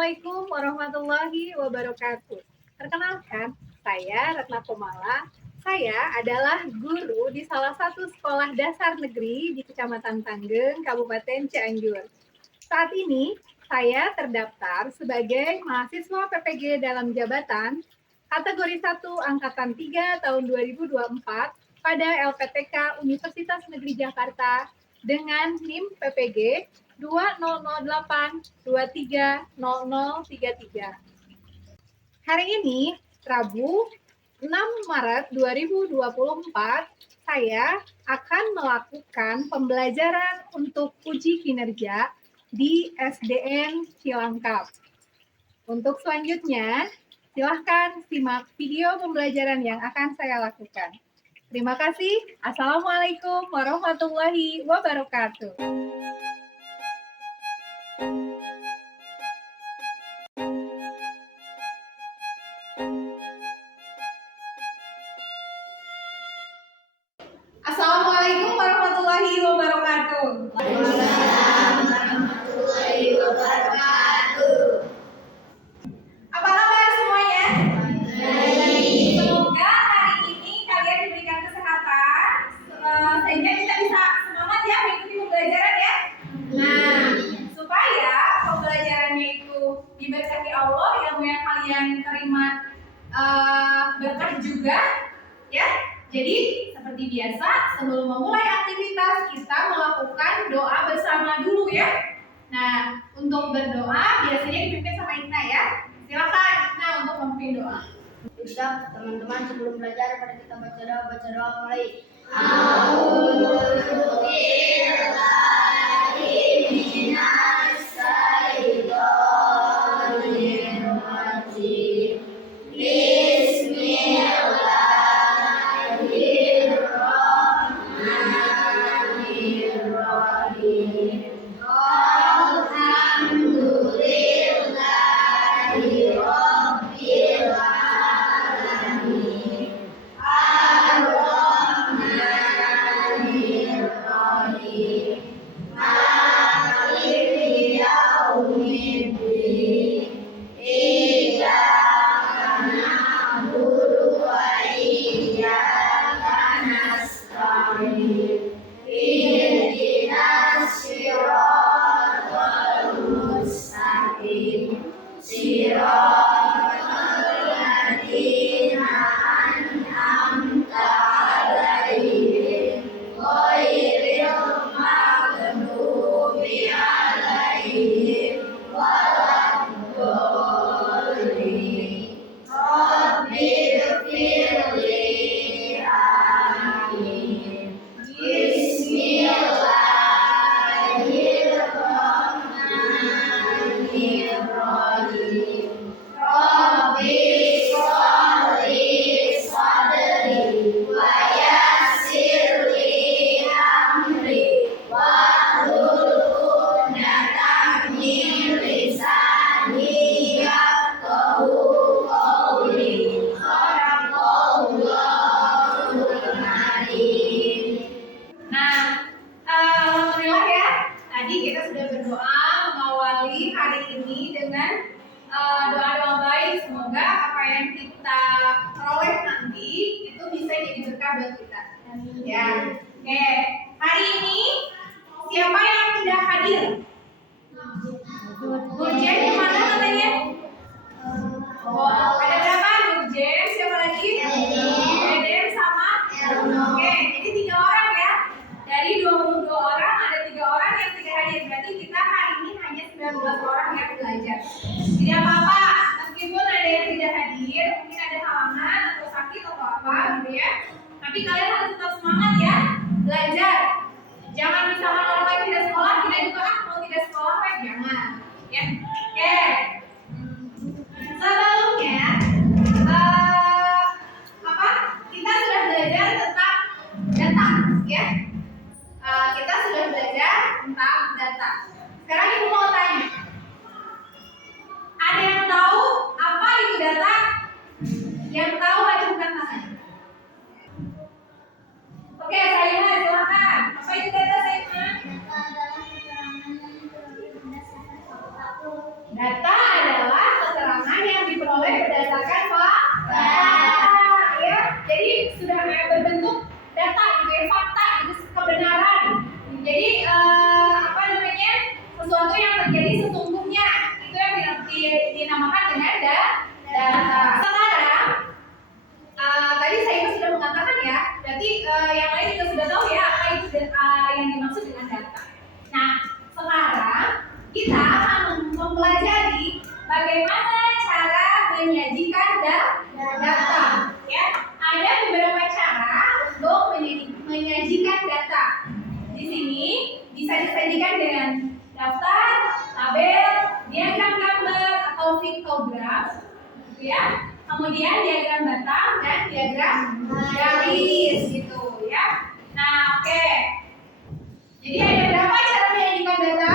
Assalamualaikum warahmatullahi wabarakatuh. Perkenalkan, saya Retna Komala. Saya adalah guru di salah satu sekolah dasar negeri di Kecamatan Tanggeng, Kabupaten Cianjur. Saat ini, saya terdaftar sebagai mahasiswa PPG dalam jabatan kategori 1 Angkatan 3 tahun 2024 pada LPTK Universitas Negeri Jakarta dengan NIM PPG 2008230033. Hari ini, Rabu 6 Maret 2024, saya akan melakukan pembelajaran untuk uji kinerja di SDN Cilangkap. Untuk selanjutnya, silahkan simak video pembelajaran yang akan saya lakukan. Terima kasih. Assalamualaikum warahmatullahi wabarakatuh. Assalamualaikum warahmatullahi wabarakatuh. Waalaikumsalam warahmatullahi wabarakatuh. Apa kabar semuanya? Baik. Semoga hari ini kalian diberikan kesehatan sehingga kita bisa semangat ya mengikuti pembelajaran ya. Nah, supaya pembelajarannya itu diberkahi Allah, ilmu yang kalian terima berkah juga ya. Jadi seperti biasa, sebelum memulai aktivitas kita melakukan doa bersama dulu ya. Nah, untuk berdoa biasanya dipimpin sama Ina ya. Silakan Ina untuk memimpin doa. Ustaz, teman-teman sebelum belajar pada kita baca doa mulai. Alhamdulillah ya. Tadi kita sudah berdoa mengawali hari ini dengan doa-doa baik. Semoga apa yang kita peroleh nanti itu bisa jadi berkah buat kita. Ya. Oke. Hari ini siapa yang tidak hadir? Nurjen yang mana katanya? Oh, ada berapa? Nurjen, siapa lagi? Eden sama Elno. Oke, jadi 3 orang ya. Dari 22 orang ada 3 orang yang tidak hadir. Berarti kita hari ini hanya 19 orang yang belajar. Tidak apa-apa, meskipun ada yang tidak hadir, mungkin ada halangan atau sakit atau apa gitu ya. Tapi kalian harus tetap semangat ya, belajar. Jangan misalkan orang lain tidak sekolah, kita juga mau tidak sekolah, jangan. Ya, oke. Sebelumnya, kita sudah belajar tentang data, ya. Kita sudah belajar tentang data. Sekarang ibu mau tanya, ada yang tahu apa itu data? Yang tahu acungkan tangan. Oke, Saima silakan. Apa itu data, Saima? Data adalah sebagai fakta, itu kebenaran. Jadi apa namanya, sesuatu yang terjadi sesungguhnya itu yang dinamakan dengan data. Sekarang tadi saya sudah mengatakan ya, berarti yang lain juga sudah tahu ya apa itu yang dimaksud dengan data. Nah, sekarang kita akan mempelajari bagaimana cara menyajikan data. Ya, ada beberapa cara untuk menyajikan data. Di sini bisa disajikan dengan daftar, tabel, diagram gambar atau piktogram, gitu ya. Kemudian diagram batang dan diagram garis, gitu ya. Nah, oke. Jadi ada berapa cara menyajikan data?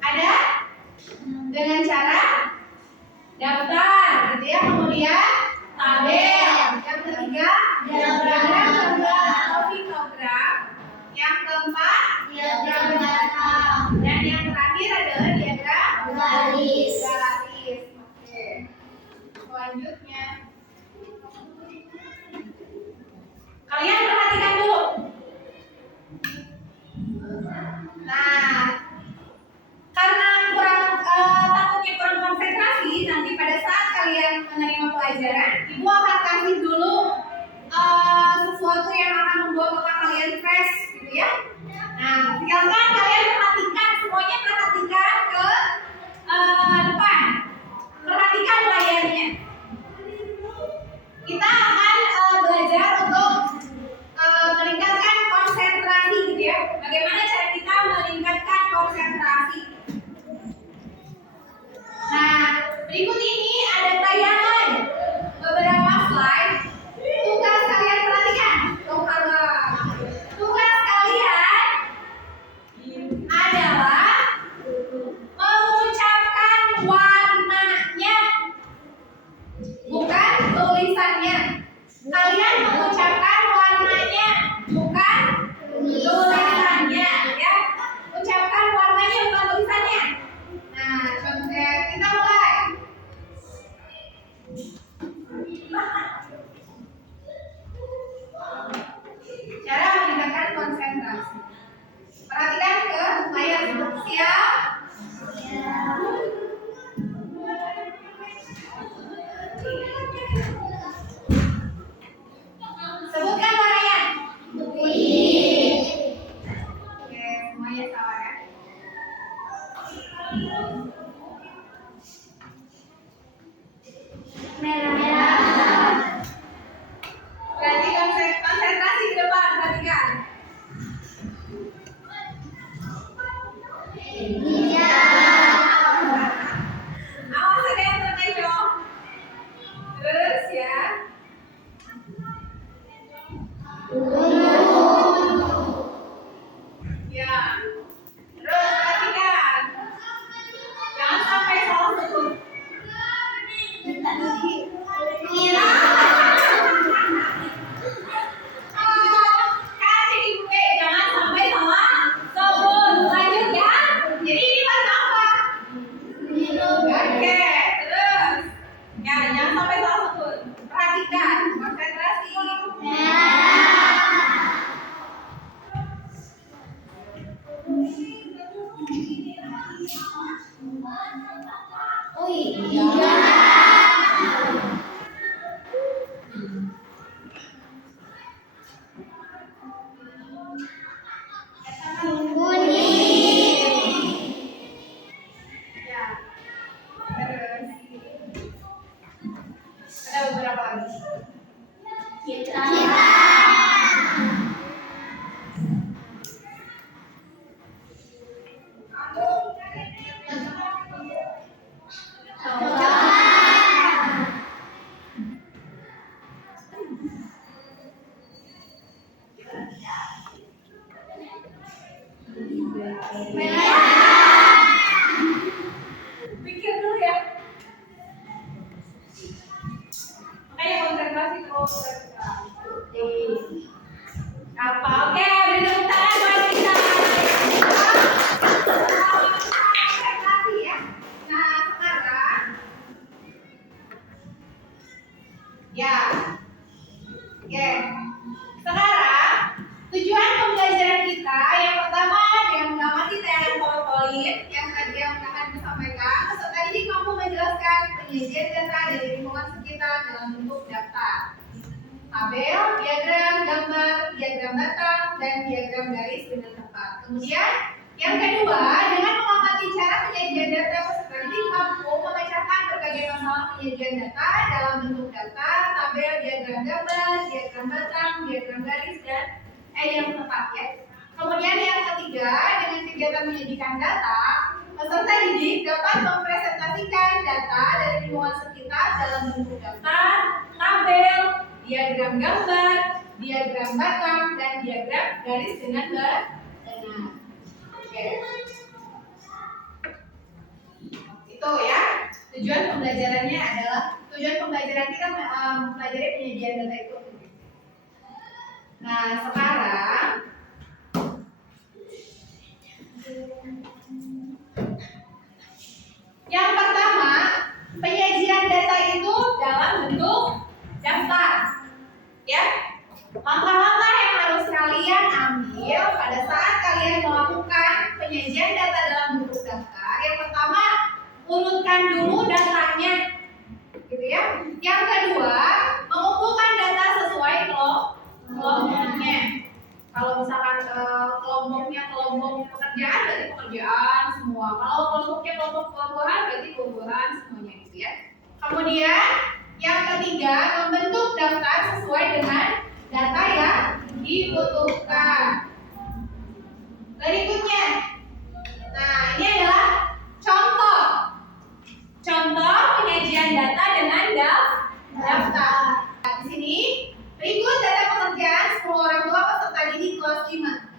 Ada dengan cara daftar, gitu ya. Kemudian tabel, yang ketiga diagram gambar atau piktogram, yang keempat diagram batang, dan yang terakhir adalah diagram garis. Oke. Selanjutnya, kalian perhatikan dulu. Nah, karena takutnya kurang konsentrasi, nanti pada saat kalian menerima pelajaran, ibu akan kasih dulu sesuatu yang akan membuat otak kalian fresh, gitu ya. Nah, silakan kalian perhatikan, semuanya perhatikan ke depan. Perhatikan layarnya. Kita akan belajar untuk meningkatkan konsentrasi, gitu ya. Bagaimana cara kita meningkatkan konsentrasi? Nah, berikut ini ada tayangan beberapa slide. Tugas kalian perhatikan. Tugas kalian adalah mengucapkan warnanya, bukan tulisannya. Kalian mengucapkan warnanya, bukan tulisannya, ya. Ucapkan warnanya, bukan tulisannya. Nah, kita mulai. Cara meningkatkan konsentrasi. Perhatikan ke layar. Siap? Sebutkan warnanya. Oke, semuanya sama ya. Merah. Berarti konsentrasi di depan, perhatikan. Awas ada yang terkecoh. Terus ya. Ya. Terus perhatikan. Jangan sampai salah sebut. Kasih gue, jangan sampai salah sebut. Lanjut ya. Jadi ini warna apa? Oke, terus. Ya, jangan sampai salah sebut. Perhatikan, konsentrasi. Oh iya. Ya. Terus. Ada beberapa lagi. Kita. Pikir dulu ya. Makanya konsentrasi terus. Apa? Oke, beri tepuk tangan buat kita. Konsentrasi ya. Nah, sekarang ya. Oke. tabel, diagram gambar, diagram batang, dan diagram garis dengan tepat. Kemudian yang kedua, dengan mengamati cara penyajian data peserta didik mampu memecahkan berbagai masalah penyajian data dalam bentuk daftar, tabel, diagram gambar, diagram batang, diagram garis, dan yang tepat ya. Kemudian yang ketiga, dengan kegiatan menyajikan data, peserta didik dapat mempresentasikan data dari lingkungan sekitar dalam bentuk daftar, tabel, diagram gambar, diagram batang, dan diagram garis dengan benar. Oke. Itu ya. Tujuan pembelajarannya adalah pembelajaran kita mempelajari penyajian data itu. Nah, sekarang yang pertama, penyajian data itu dalam bentuk daftar. Ya. Langkah-langkah yang harus kalian ambil pada saat kalian melakukan penyajian data dalam bentuk daftar. Yang pertama, urutkan dulu datanya. Gitu ya. Yang kedua, mengumpulkan data sesuai kelompoknya. Kalau misalkan kelompoknya kelompok pekerjaan berarti pekerjaan semua. Kalau kelompoknya kelompok buah-buahan berarti buah-buahan semuanya gitu ya. Kemudian yang ketiga, membentuk daftar sesuai dengan data yang dibutuhkan. Berikutnya, nah ini adalah contoh penyajian data dengan daftar. Nah, di sini berikut data pekerjaan 10 orang tua peserta didik kelas 5.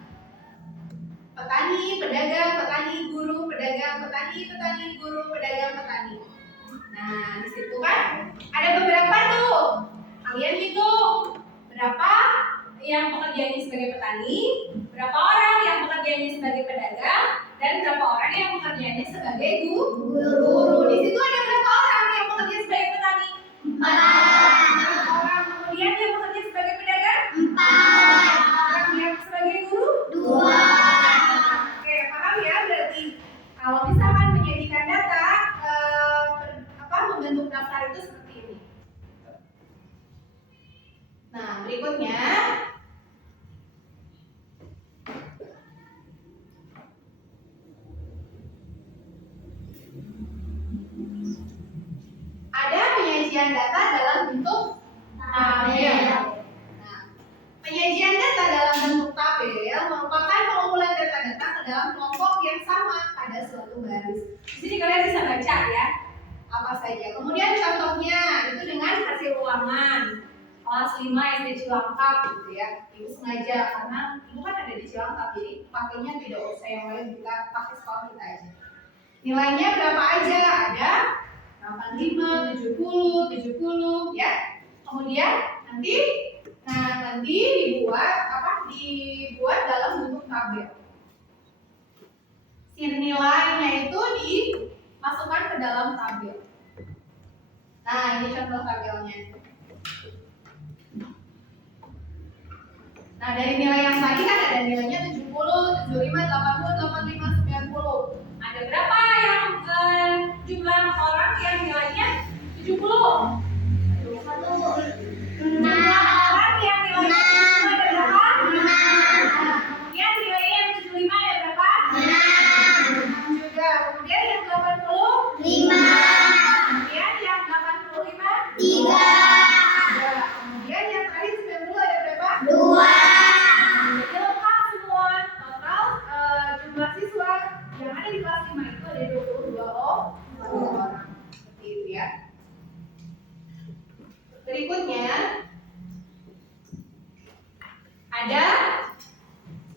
Petani, pedagang, petani, guru, pedagang, petani, petani, guru, pedagang, petani. Nah, di situ kan ada beberapa tuh. Kalian hitung berapa yang pekerjaannya sebagai petani, berapa orang yang pekerjaannya sebagai pedagang, dan berapa orang yang pekerjaannya sebagai guru. Di situ ada berapa orang yang bekerja sebagai petani? 4 orang. Kemudian yang bekerja sebagai pedagang? 4 orang. Yang sebagai guru? 2. Oke, paham ya? Berarti kalau misalkan menjadikan data membentuk daftar itu seperti ini. Nah, berikutnya ada penyajian data dalam bentuk tabel. Nah, penyajian data dalam bentuk tabel merupakan pengumpulan data-data ke dalam kelompok yang sama pada suatu baris. Di sini kalian bisa baca ya apa saja. Kemudian contohnya itu dengan hasil ulangan kelas 5 SD Cilangkap gitu ya. Ibu sengaja karena ibu kan ada di Cilangkap, jadi pakainya tidak usah yang lain, kita pakai sekolah kita aja. Nilainya berapa aja? Ada 85, 70, 70 ya. Kemudian nanti dibuat dalam bentuk tabel. Nilainya itu dimasukkan ke dalam tabel. Nah, ini contoh tabelnya. Nah, dari nilai yang tadi kan ada nilainya 70, 75, 80, 85, 90. Ada berapa yang jumlah orang yang nilainya 70? Jumlah orang yang nilainya 70 ada berapa? 6. Kemudian nilainya yang 75 ada berapa? 6 juga. Kemudian yang 80? 5. Kemudian yang 85? 3. Kemudian yang terakhir 90 ada berapa? 2. Jadi lengkap semua. Total jumlah siswa yang ada di kelas 5 itu ada 22 orang. Seperti itu ya. Berikutnya ada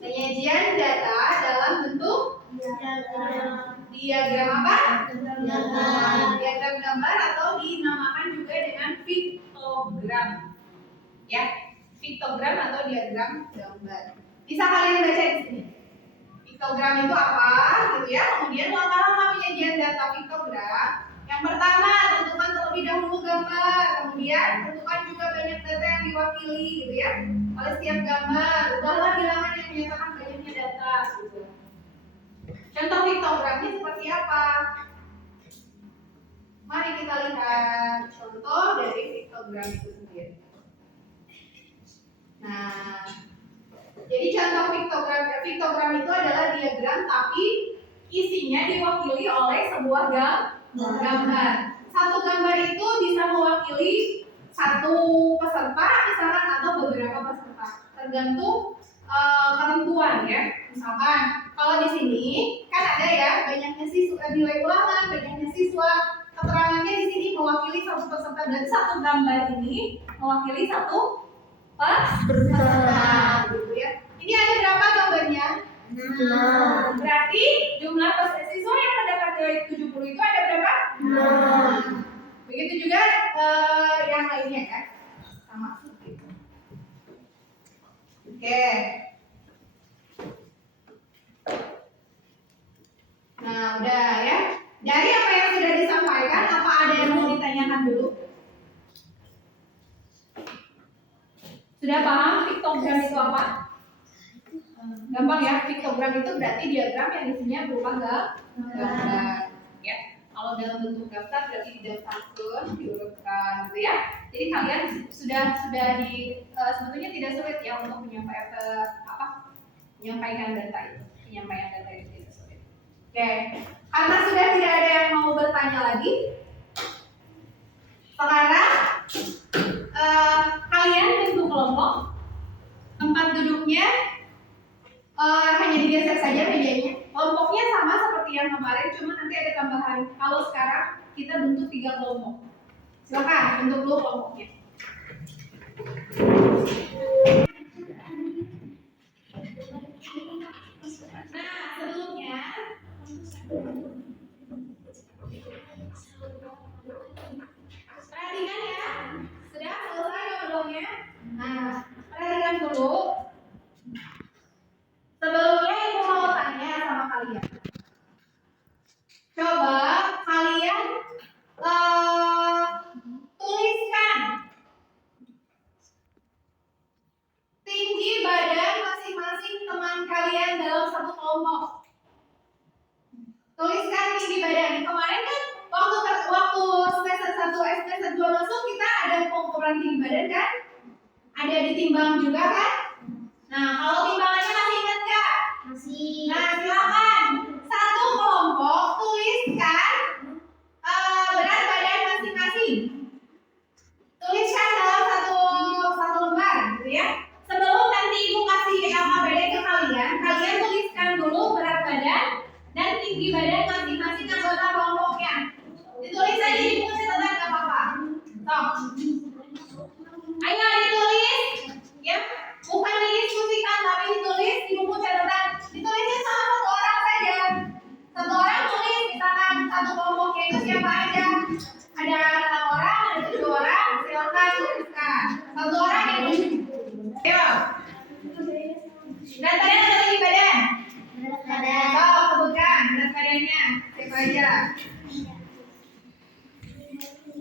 penyajian data dalam bentuk diagram apa? Diagram gambar atau dinamakan juga dengan piktogram. Ya, piktogram atau diagram gambar. Bisa kalian baca di sini. Piktogram itu apa? Gitu ya. Kemudian langkah-langkah penyajian data piktogram. Yang pertama, tentukan terlebih dahulu gambar. Kemudian tentukan juga banyak data yang diwakili, gitu ya. Oleh setiap gambar, ubahlah bilangan yang menyatakan banyaknya data, gitu. Contoh piktogramnya seperti apa? Mari kita lihat contoh dari piktogram itu sendiri. Nah, jadi contoh piktogram itu adalah diagram tapi isinya diwakili oleh sebuah gambar. Satu gambar itu bisa mewakili satu peserta misalkan atau beberapa peserta, tergantung ketentuan ya. Misalkan kalau di sini kan ada ya banyaknya siswa, nilai ulangan, banyaknya siswa, keterangannya di sini mewakili satu peserta, dan satu gambar ini mewakili satu peserta gitu ya. Ini ada berapa gambarnya? 6. Berarti jumlah siswa yang mendapat nilai 70 itu ada berapa? 6. Begitu juga yang lainnya kan? Sama seperti itu. Oke. Nah, udah ya. Dari apa yang sudah disampaikan, apa ada yang mau ditanyakan dulu? Sudah paham piktogram itu apa? Gampang ya, piktogram itu berarti diagram yang isinya berupa gambar. Ya, kalau dalam bentuk daftar berarti didaftarkan, diurutkan, gitu ya. Jadi kalian sudah sebetulnya tidak sulit ya untuk menyampaikan data itu, penyampaian data itu tidak sulit. Oke, karena sudah tidak ada yang mau bertanya lagi, sekarang kalian bentuk kelompok, tempat duduknya hanya digeser saja mejanya. Kelompoknya sama seperti yang kemarin, cuma nanti ada tambahan. Kalau sekarang kita bentuk 3 kelompok. Silakan bentuk dulu kelompoknya. Nah, sebelumnya perhatikan ya. Sudah selesai ngobrolnya? Nah, perhatikan dulu. Sebelumnya ibu mau tanya sama kalian. Coba kalian tuliskan tinggi badan masing-masing teman kalian dalam satu kelompok. Tuliskan tinggi badan. Kemarin kan waktu semester 1 semester 2 masuk kita ada pengukuran tinggi badan kan? Ada ditimbang juga kan? Nah, kalau timbangannya masih ingat nggak? Masih. Nah, silakan satu kelompok tuliskan berat badan masing-masing. Tuliskan dalam satu lembar, gitu ya. Sebelum nanti ibu kasih AKBD ke kalian, kalian tuliskan dulu berat badan dan tinggi badan masing-masing anggota kelompoknya. Ditulis aja di buku catatan nggak apa-apa. Stop. Ayo ditulis, ya. Bukan didiskusikan tapi ditulis di buku catatan. Ditulisnya sama satu orang saja. Satu orang tulis, misalkan satu kelompoknya itu siapa aja. Ada 6 orang, ada 7 orang, silakan tuliskan. Satu orang yang tulis. Ayo. Berat badan atau tinggi badan? Berat badan. Oh, sebutkan berat badannya. Siapa aja?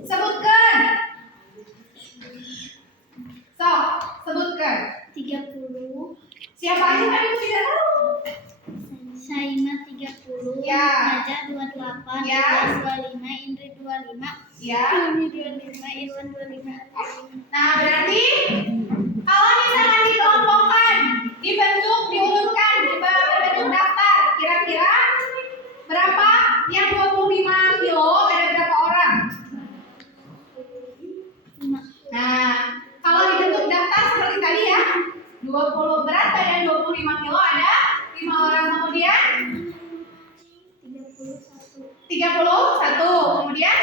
Sebutkan. Sok, sebutkan. 30. Siapa aja tadi tidak tahu? Saima 30. Ya. Naja 28. Ya. Ilyas 25. Indri 25. Ya. Umi 25. Irwan 25. Nah, berarti kalau misalkan dikelompokkan, dibentuk, diurutkan, berbentuk daftar, kira-kira berapa yang 25 kilo ada berapa orang? 5. Nah, kalau dibentuk daftar seperti tadi ya, 20 berat badan 25 kilo ada 5 orang, kemudian 31, kemudian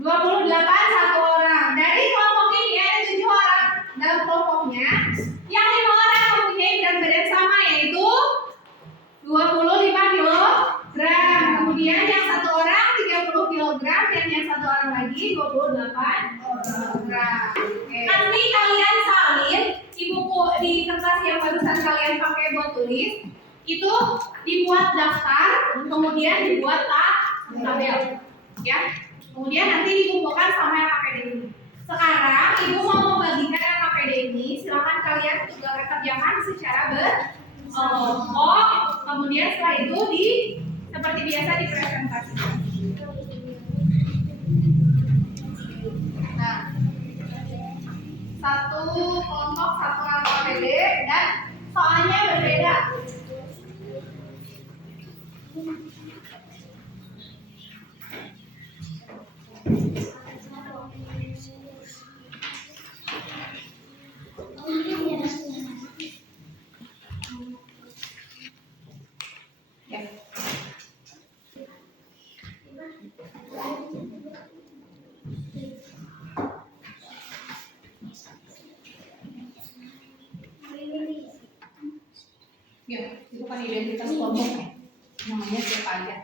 28 satu orang. Dari kelompok ini ada 7 orang. Dalam kelompoknya yang 5 orang mempunyai berat badan sama, yaitu 25 kilogram. Kemudian yang 1 orang 30 kilogram dan yang 1 orang lagi 28 kilogram. Nanti kalian salin di buku, di kertas yang barusan kalian pakai buat tulis, itu dibuat daftar, kemudian dibuat tabel, ya. Kemudian nanti dikumpulkan sama AKPD ini. Sekarang ibu mau membagikan AKPD ini, silakan kalian juga kerjakan secara berkelompok. Kemudian setelah itu seperti biasa dipresentasikan. Nah, satu kelompok satu AKPD dan soalnya berbeda. Ya. Ya, itu kan identitas kelompoknya. Namanya siapa aja?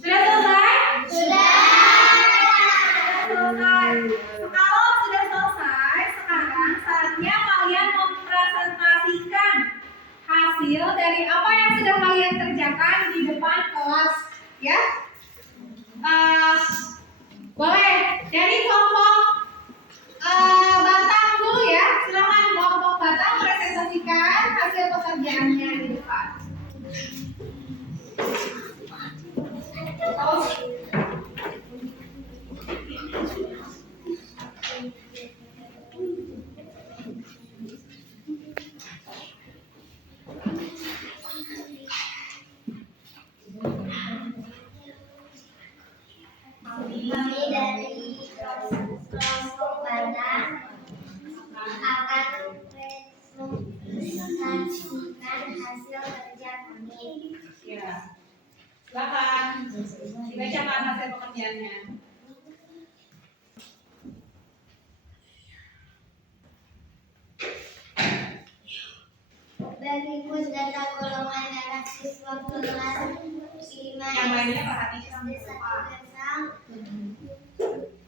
Sudah selesai? Sudah. Selesai. Kalau sudah selesai, sekarang saatnya kalian mempresentasikan hasil dari apa yang sudah kalian kerjakan di depan kelas, ya. Boleh dari kelompok Batam dulu ya. Silakan kelompok Batam presentasikan hasil pekerjaannya di depan. Kami dari kelompok Batam akan presentasikan hasil kerja kami. Ya. Silakan dibacakan hasil pekerjaannya. Berikut data golongan darah siswa kelas 5 Yang lainnya perhatikan.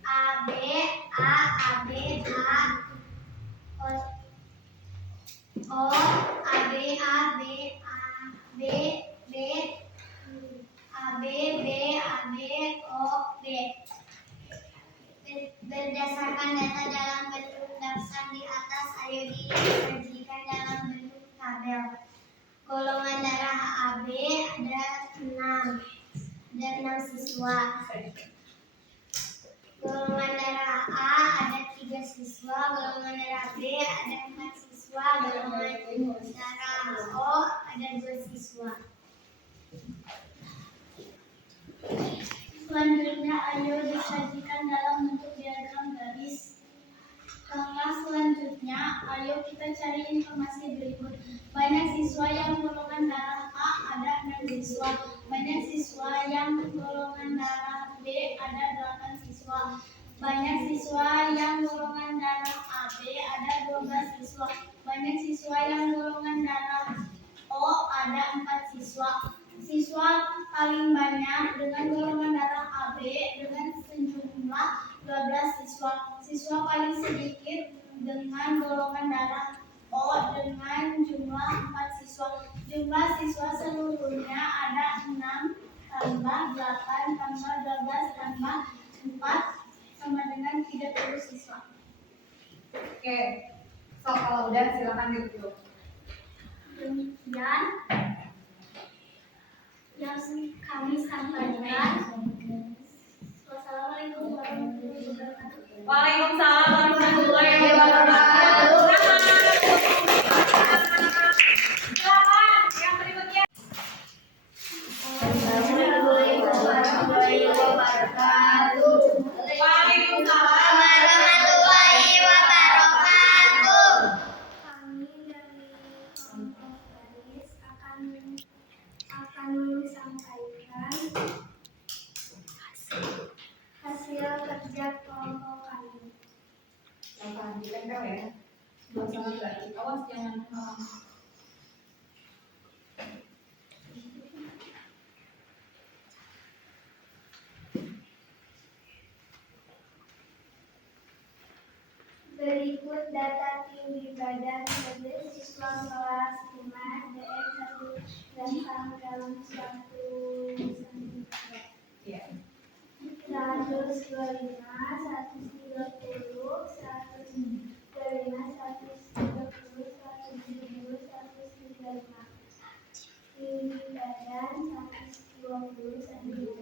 AB, A, AB, A, O, AB, AB, A, B, B, AB, B, AB, O, B. Berdasarkan data dalam bentuk daftar di atas, ayo disajikan dalam bentuk tabel. Golongan darah AB ada 6 siswa. Golongan darah A ada 3 siswa, golongan darah B ada 4 siswa, golongan darah O ada 2 siswa. Selanjutnya ayo disajikan dalam bentuk diagram garis. Langkah selanjutnya ayo kita cari informasi berikut. Banyak siswa yang golongan darah A ada 6 siswa. Banyak siswa yang golongan darah B ada 8 siswa. Banyak siswa yang golongan darah AB ada 12 siswa. Banyak siswa yang golongan darah O ada 4 siswa. Siswa paling banyak dengan golongan darah AB dengan sejumlah 12 siswa. Siswa paling sedikit dengan golongan darah O dengan jumlah 4 siswa. Jumlah siswa seluruhnya ada 6 tambah 8 tambah 12 tambah 4 sama dengan 30 siswa. Oke. So, kalau udah silakan duduk. Demikian yang kami sampaikan. Wassalamualaikum warahmatullahi wabarakatuh. Waalaikumsalam warahmatullahi wabarakatuh. Silakan yang berikutnya. Assalamualaikum warahmatullahi wabarakatuh. Waalaikumsalam. Warahmatullahi wabarakatuh. Kami dari kelompok garis akan menyampaikan hasil kerja kelompok kami. Silakan ditempel ya. Sebelah sana berarti. Awas jangan Berikut data tinggi badan sebagai siswa kelas 5 DM 1 dan sama dalam 1 cm. ya. 125, 130, 125, 130, 170, 135. Tinggi badan 120 cm,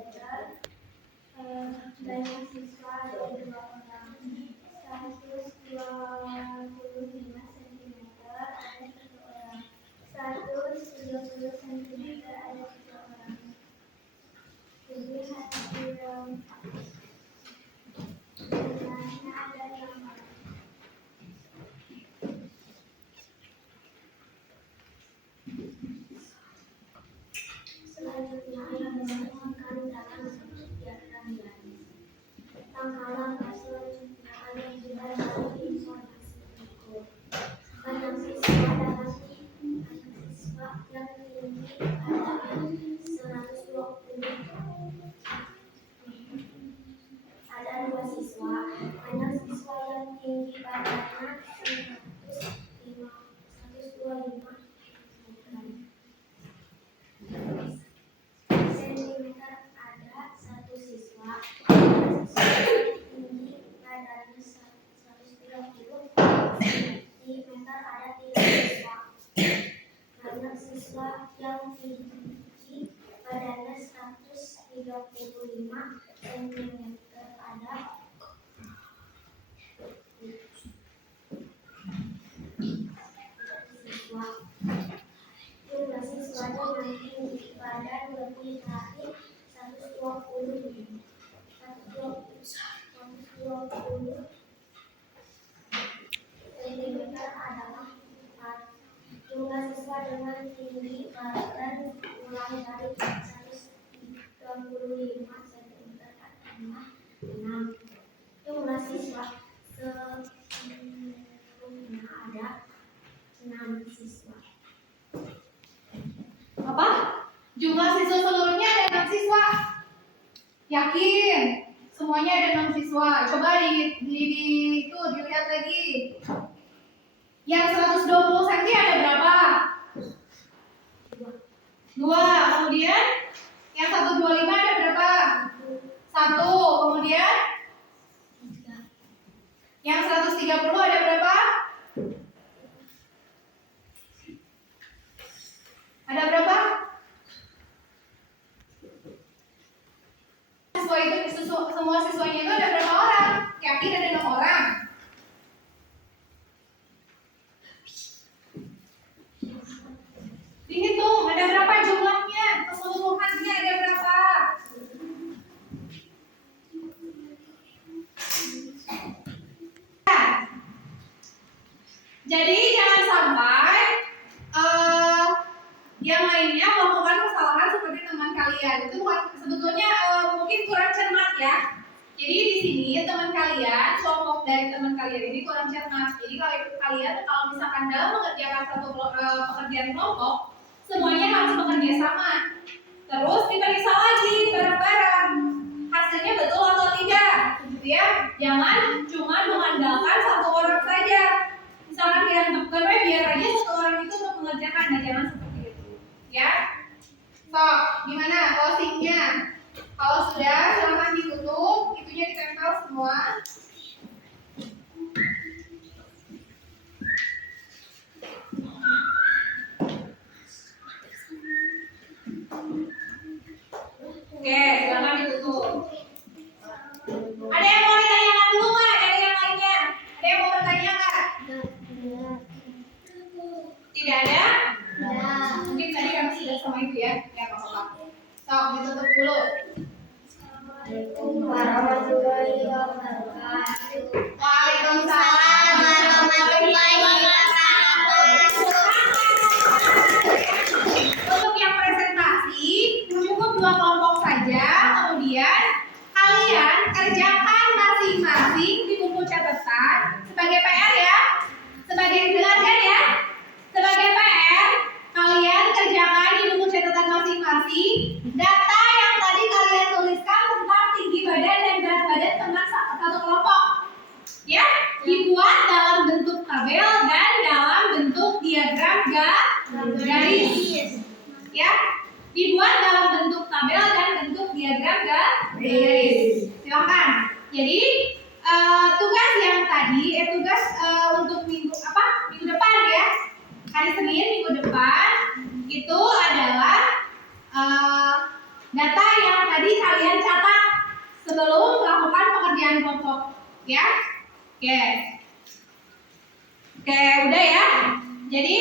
tinggi, badannya 135 cm. Ada siswa. Jumlah siswanya yang tinggi badan lebih dari 120 cm adalah 4. Jumlah siswa dengan tinggi badan mulai dari 135 cm adalah 6. Jumlah siswa seluruhnya ada 6 siswa. Apa? Jumlah siswa seluruhnya ada 6 siswa. Yakin? Semuanya ada 6 siswa. Coba dilihat lagi. Yang 120 cm ada berapa? 2. Kemudian yang 125 ada berapa? 1. Kemudian yang 130 ada berapa? Ada berapa? Semua siswanya itu ada berapa orang? Yakin ada 6 orang? Dihitung, ada berapa jumlahnya? Keseluruhannya ada berapa? Jadi jangan sampai yang lainnya melakukan kesalahan seperti teman kalian. Itu bukan sebetulnya mungkin kurang cermat ya. Jadi di sini teman kalian, kelompok dari teman kalian ini kurang cermat. Jadi kalau misalkan dalam mengerjakan satu pekerjaan kelompok, semuanya harus bekerja sama. Terus diperiksa lagi bareng-bareng. Hasilnya betul atau tidak, gitu ya. Jangan cuma mengandalkan satu orang saja. Misalkan biar aja satu orang itu untuk mengerjakan, nah jangan seperti itu, ya. So, gimana closingnya? Kalau sudah, silahkan ditutup, itunya ditempel semua. Oke, silahkan ditutup. Ada yang mau ditanyakan dulu nggak dari yang lainnya? Ada yang mau bertanya nggak? Tidak ada? Mungkin tadi kami sudah sama itu ya. Ya, apa-apa. So, ditutup dulu. Assalamualaikum warahmatullahi wabarakatuh. Waalaikumsalam warahmatullahi wabarakatuh. Untuk yang presentasi cukup 2 kelompok saja. Kemudian kalian kerjakan masing-masing di buku catatan sebagai PR ya. Dengarkan ya. Sebagai PR, kalian kerjakan di buku catatan masing-masing data yang tadi kalian tuliskan tentang tinggi badan dan berat badan teman satu kelompok. Ya, dibuat dalam bentuk tabel dan dalam bentuk diagram garis. Ya, dibuat dalam bentuk tabel dan bentuk diagram garis. Silakan. Jadi tugas yang tadi, tugas untuk minggu depan ya, hari Senin minggu depan itu adalah data yang tadi kalian catat sebelum melakukan pekerjaan kelompok, ya. Oke, udah ya. Jadi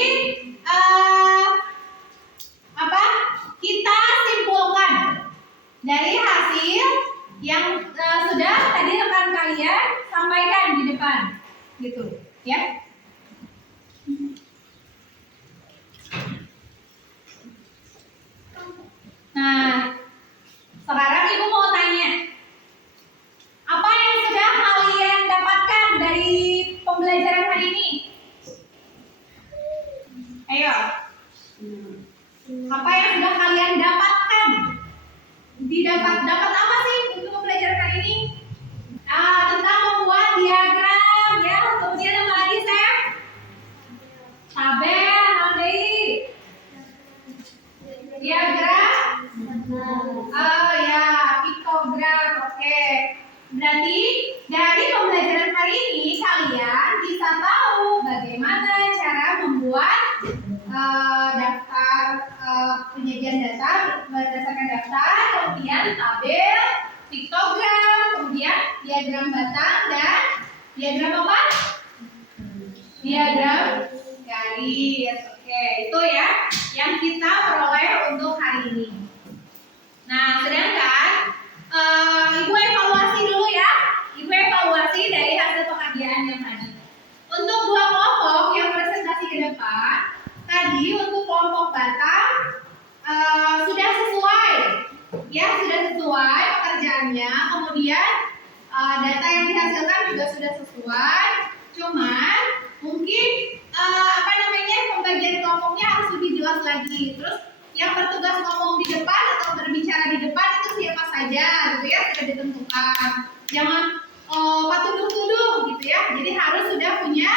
kita simpulkan dari hasil yang sudah tadi rekan kalian sampaikan di depan, gitu, ya. Nah, sekarang Ibu mau tanya, apa yang sudah kalian dapatkan dari pembelajaran hari ini? Ayo. Apa yang sudah kalian dapatkan? Dapat apa sih untuk pembelajaran hari ini? Tentang membuat diagram ya. Kemudian apa lagi, Sam? Tabel, Andai. Diagram. Oh ya. Diagram apa? Diagram garis. Oke, itu ya yang kita peroleh untuk hari ini. Nah, sedangkan Ibu evaluasi dulu ya. Ibu evaluasi dari hasil pengerjaan yang tadi. Untuk dua kelompok yang presentasi ke depan, tadi untuk kelompok Batam sudah sesuai, ya sudah sesuai pekerjaannya. Kemudian data yang dihasilkan juga sudah sesuai. Cuman mungkin pembagian kelompoknya harus lebih jelas lagi. Terus yang bertugas ngomong di depan atau berbicara di depan itu siapa saja, gitu ya, sudah ditentukan. Jangan patuduh-tuduh gitu ya. Jadi harus sudah punya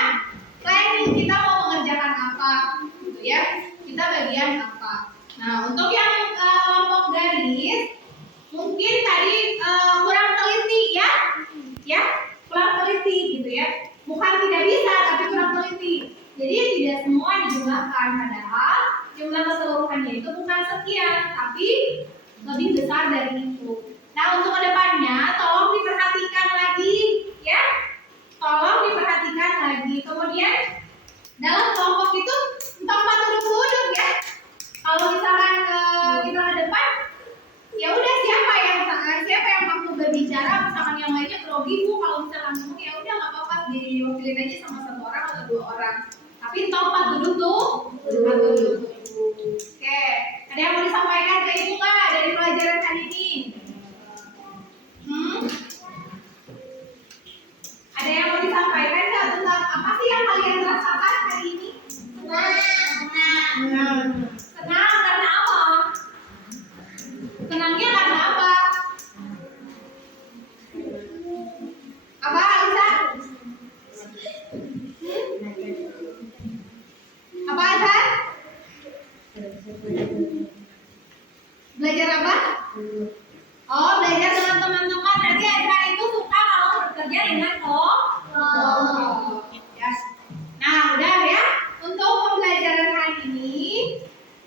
planning kita mau mengerjakan apa, gitu ya. Kita bagian apa. Nah, untuk yang kelompok garis, mungkin tadi kurang teliti ya, kurang teliti gitu ya. Bukan tidak bisa, tapi kurang teliti. Jadi tidak semua dijumlahkan, padahal jumlah keseluruhannya itu bukan sekian, tapi lebih besar dari itu. Nah, untuk kedepannya tolong diperhatikan lagi, ya. Tolong diperhatikan lagi. Kemudian dalam kelompok itu tempat duduk ya. Kalau misalkan kita ke depan, ya udah siapa yang mampu berbicara, misalkan yang lainnya grogi Bu, kalau misalkan ngomong ya udah nggak apa-apa, diwakilin aja sama satu orang atau dua orang. Tapi tempat duduk tuh, tempat duduk. Oke, ada yang mau disampaikan ke Ibu nggak dari pelajaran hari ini? Ada yang mau disampaikan nggak tentang apa sih yang kalian rasakan hari ini? Senang. Senang karena apa? Senangnya karena apa? Apa Alisa? Apa Azhar? Belajar apa? Oh, belajar dengan teman-teman. Berarti Azhar itu suka kalau bekerja dengan ya. Nah, udah ya. Untuk pembelajaran hari ini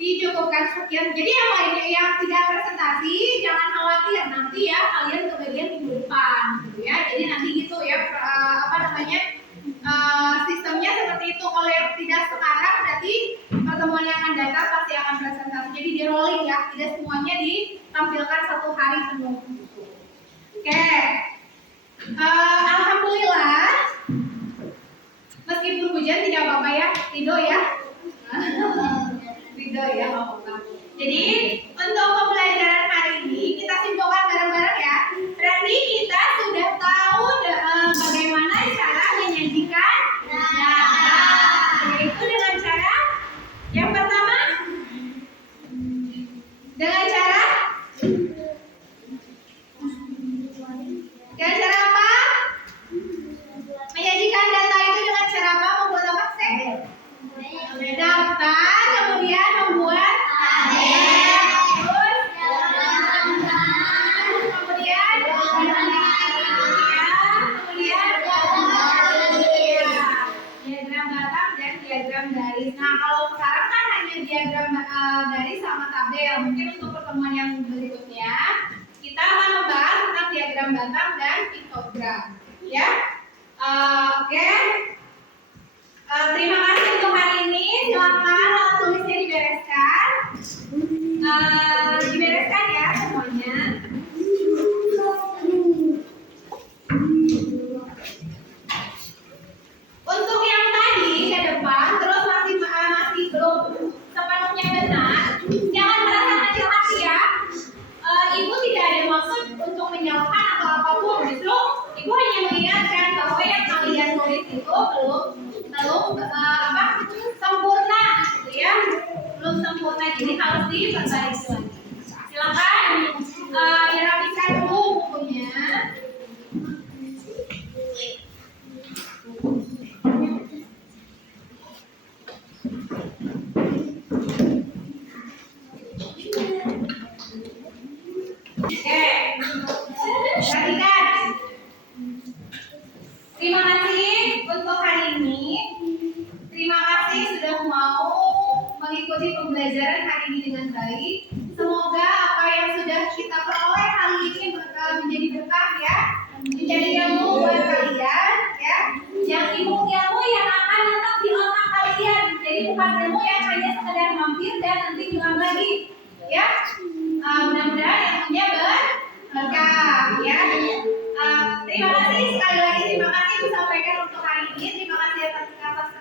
dicukupkan sekian. Jadi yang lainnya yang tidak presentasi jangan khawatir, nanti ya kalian ke bagian minggu depan gitu ya. Jadi nanti gitu ya sistemnya seperti itu. Kalau yang tidak sekarang berarti pertemuan yang akan datang pasti akan presentasi. Jadi di rolling ya, tidak semuanya ditampilkan satu hari penuh. Oke. Alhamdulillah. Meskipun hujan tidak apa-apa ya, Ridho ya. Ridho ya, apa-apa. Jadi untuk pembelajaran hari ini kita simpulkan bareng-bareng ya. Berarti kita sudah tahu bagaimana cara menyajikan data, yaitu dengan cara yang pertama dengan cara apa? Menyajikan data itu dengan cara apa? Membuat apa sih? Daftar, kemudian membuat tabel, terus kemudian diagram Batam dan diagram garis. Nah, kalau sekarang kan hanya diagram garis sama tabel. Mungkin untuk pertemuan yang berikutnya kita akan membahas tentang diagram Batam dan piktogram, ya. Oke. Terima kasih untuk hari ini. Silakan tulisnya dibereskan. Dibereskan ya semuanya. Untuk yang tadi ke depan terus masih belum sepenuhnya benar, jangan merasa kecil hati ya. Ibu tidak ada maksud untuk menyalahkan atau apapun. Justru Ibu hanya mengingatkan bahwa yang kalian tulis itu belum sempurna, gitu ya. Belum sempurna, jadi harus diperbaiki lagi. Silakan dirapikan dulu bukunya. Oke, perhatikan. Terima kasih untuk hari ini. Terima kasih sudah mau mengikuti pembelajaran hari ini dengan baik. Semoga apa yang sudah kita peroleh hari ini menjadi berkah ya, menjadi ilmu buat kalian ya.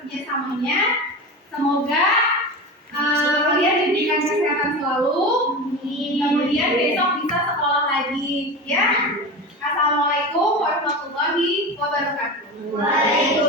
semuanya. Semoga kalian diberikan kesehatan selalu. Kemudian besok bisa sekolah lagi, ya. Assalamualaikum warahmatullahi wabarakatuh. Waalaikumsalam.